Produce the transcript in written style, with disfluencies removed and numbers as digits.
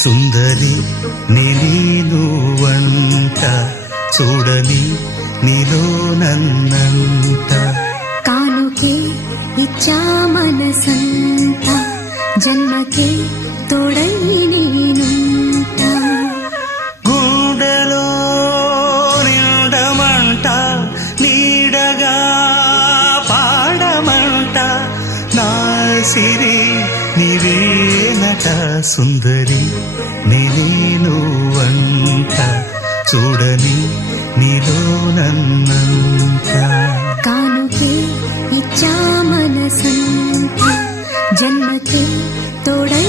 సుందరి నేను వంట చూడని నీలో నన్నంట కానుకే ఇచ్చా మనసంత జన్మకే తోడై నేనుంట గుండెలో నిండమంట నీడగా పాడమంట నా సిరి నీవేనట సుందరి నేను వంట చూడని నీలో నన్నంత కానుకే ఇచ్చా మనసంత జన్మకే తోడై